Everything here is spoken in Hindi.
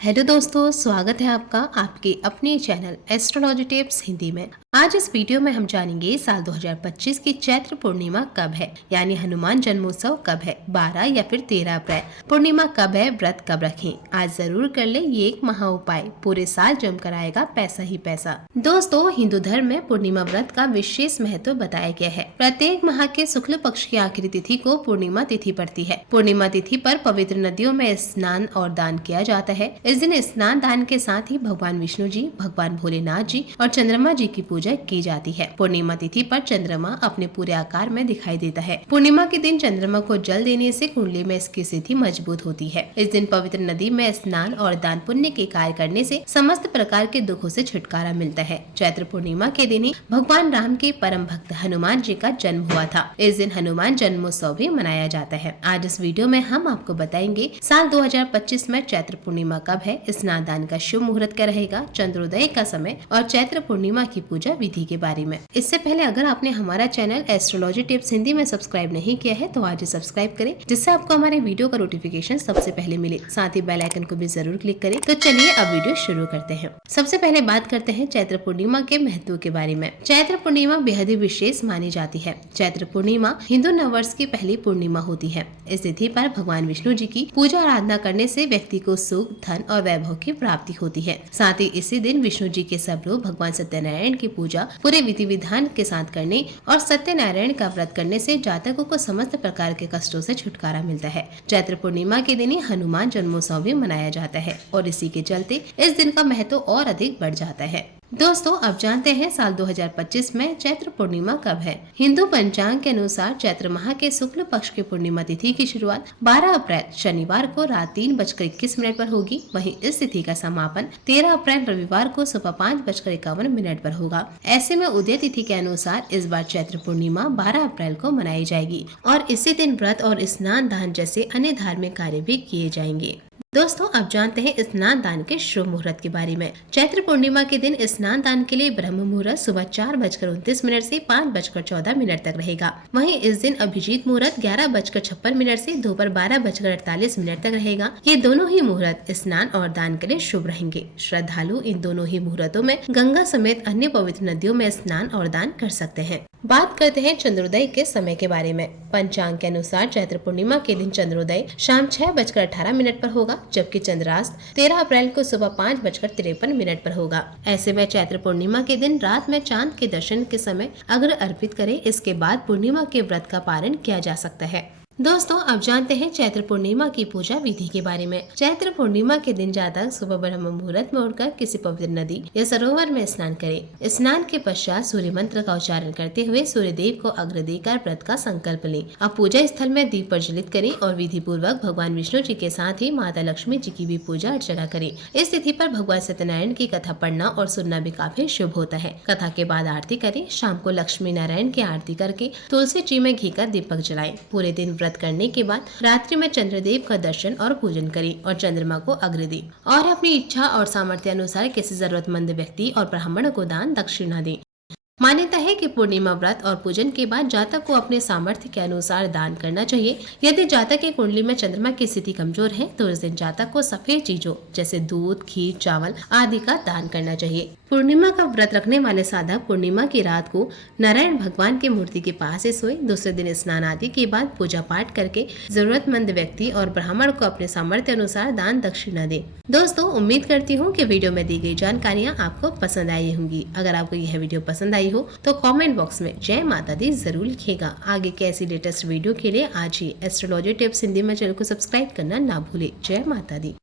हेलो दोस्तों, स्वागत है आपका आपके अपने चैनल एस्ट्रोलॉजी टिप्स हिंदी में। आज इस वीडियो में हम जानेंगे साल 2025 की चैत्र पूर्णिमा कब है, यानी हनुमान जन्मोत्सव कब है, 12 या फिर 13 अप्रैल। पूर्णिमा कब है, व्रत कब रखें। आज जरूर कर ले ये एक महा उपाय, पूरे साल जमकर आएगा पैसा ही पैसा। दोस्तों, हिंदू धर्म में पूर्णिमा व्रत का विशेष महत्व बताया गया है। प्रत्येक माह के शुक्ल पक्ष की आखिरी तिथि को पूर्णिमा तिथि पड़ती है। पूर्णिमा तिथि पर पवित्र नदियों में स्नान और दान किया जाता है। इस दिन स्नान दान के साथ ही भगवान विष्णु जी, भगवान भोलेनाथ जी और चंद्रमा जी की पूजा की जाती है। पूर्णिमा तिथि पर चंद्रमा अपने पूरे आकार में दिखाई देता है। पूर्णिमा के दिन चंद्रमा को जल देने से कुंडली में इसकी स्थिति मजबूत होती है। इस दिन पवित्र नदी में स्नान और दान पुण्य के कार्य करने से समस्त प्रकार के दुखों से छुटकारा मिलता है। चैत्र पूर्णिमा के दिन ही भगवान राम के परम भक्त हनुमान जी का जन्म हुआ था। इस दिन हनुमान जन्मोत्सव भी मनाया जाता है। आज इस वीडियो में हम आपको बताएंगे साल 2025 में चैत्र पूर्णिमा कब है, स्नान दान का शुभ मुहूर्त क्या रहेगा, चंद्रोदय का समय और चैत्र पूर्णिमा की पूजा विधि के बारे में। इससे पहले अगर आपने हमारा चैनल एस्ट्रोलॉजी टिप्स हिंदी में सब्सक्राइब नहीं किया है तो आज ही सब्सक्राइब करें, जिससे आपको हमारे वीडियो का नोटिफिकेशन सबसे पहले मिले। साथ ही बेल आइकन को भी जरूर क्लिक करें। तो चलिए अब वीडियो शुरू करते हैं। सबसे पहले बात करते हैं चैत्र पूर्णिमा के महत्व के बारे में। चैत्र पूर्णिमा बेहद ही विशेष मानी जाती है। चैत्र पूर्णिमा हिंदू नववर्ष की पहली पूर्णिमा होती है। इस तिथि पर भगवान विष्णु जी की पूजा आराधना करने से व्यक्ति को सुख, धन और वैभव की प्राप्ति होती है। साथ ही इसी दिन विष्णु जी के सब लोग भगवान सत्यनारायण की पूजा पूरे विधि विधान के साथ करने और सत्यनारायण का व्रत करने से जातकों को समस्त प्रकार के कष्टों से छुटकारा मिलता है। चैत्र पूर्णिमा के दिन ही हनुमान जन्मोत्सव भी मनाया जाता है और इसी के चलते इस दिन का महत्व और अधिक बढ़ जाता है। दोस्तों, अब जानते हैं साल 2025 में चैत्र पूर्णिमा कब है। हिंदू पंचांग के अनुसार चैत्र माह के शुक्ल पक्ष की पूर्णिमा तिथि की शुरुआत 12 अप्रैल शनिवार को रात 3:21 पर होगी। वहीं इस तिथि का समापन 13 अप्रैल रविवार को सुबह 5:51 पर होगा। ऐसे में उदय तिथि के अनुसार इस बार चैत्र पूर्णिमा 12 अप्रैल को मनाई जाएगी और इसी दिन व्रत और स्नान दान जैसे अन्य धार्मिक कार्य भी किए जाएंगे। दोस्तों, अब जानते हैं स्नान दान के शुभ मुहूर्त के बारे में। चैत्र पूर्णिमा के दिन स्नान दान के लिए ब्रह्म मुहूर्त सुबह 4:29 से 5:14 तक रहेगा। वहीं इस दिन अभिजीत मुहूर्त 11:56 से दोपहर 12:48 तक रहेगा। ये दोनों ही मुहूर्त स्नान और दान के लिए शुभ रहेंगे। श्रद्धालु इन दोनों ही मुहूर्तों में गंगा समेत अन्य पवित्र नदियों में स्नान और दान कर सकते हैं। बात करते हैं चंद्रोदय के समय के बारे में। पंचांग के अनुसार चैत्र पूर्णिमा के दिन चंद्रोदय शाम 6:18 पर होगा, जबकि चंद्रास्त 13 अप्रैल को सुबह 5:53 पर होगा। ऐसे में चैत्र पूर्णिमा के दिन रात में चांद के दर्शन के समय अर्घ्य अर्पित करें। इसके बाद पूर्णिमा के व्रत का पारण किया जा सकता है। दोस्तों, अब जानते हैं चैत्र पूर्णिमा की पूजा विधि के बारे में। चैत्र पूर्णिमा के दिन जातक सुबह ब्रह्म मुहूर्त में उठकर किसी पवित्र नदी या सरोवर में स्नान करें। स्नान के पश्चात सूर्य मंत्र का उच्चारण करते हुए सूर्य देव को अर्घ्य देकर व्रत का संकल्प लें। अब पूजा स्थल में दीप प्रज्वलित करें और विधि पूर्वक भगवान विष्णु जी के साथ ही माता लक्ष्मी जी की भी पूजा अर्चना करें। इस तिथि पर भगवान सत्यनारायण की कथा पढ़ना और सुनना भी काफी शुभ होता है। कथा के बाद आरती करें। शाम को लक्ष्मी नारायण की आरती करके तुलसी जी में घी का दीपक जलाएं। पूरे दिन व्रत करने के बाद रात्रि में चंद्रदेव का दर्शन और पूजन करें और चंद्रमा को अर्घ्य दें और अपनी इच्छा और सामर्थ्य अनुसार किसी जरूरतमंद व्यक्ति और ब्राह्मण को दान दक्षिणा दें। मान्यता है कि पूर्णिमा व्रत और पूजन के बाद जातक को अपने सामर्थ्य के अनुसार दान करना चाहिए। यदि जातक की कुंडली में चंद्रमा की स्थिति कमजोर है तो इस दिन जातक को सफेद चीजों जैसे दूध, घी, चावल आदि का दान करना चाहिए। पूर्णिमा का व्रत रखने वाले साधक पूर्णिमा की रात को नारायण भगवान की मूर्ति के पास ही सोए। दूसरे दिन स्नान आदि के बाद पूजा पाठ करके जरूरतमंद व्यक्ति और ब्राह्मण को अपने सामर्थ्य अनुसार दान दक्षिणा दे। दोस्तों, उम्मीद करती हूँ कि वीडियो में दी गई जानकारियाँ आपको पसंद आई होंगी। अगर आपको यह वीडियो पसंद आई हो तो कमेंट बॉक्स में जय माता दी जरूर लिखिएगा। आगे के ऐसी लेटेस्ट वीडियो के लिए आज ही एस्ट्रोलॉजी टिप्स हिंदी में चैनल को सब्सक्राइब करना ना भूले। जय माता दी।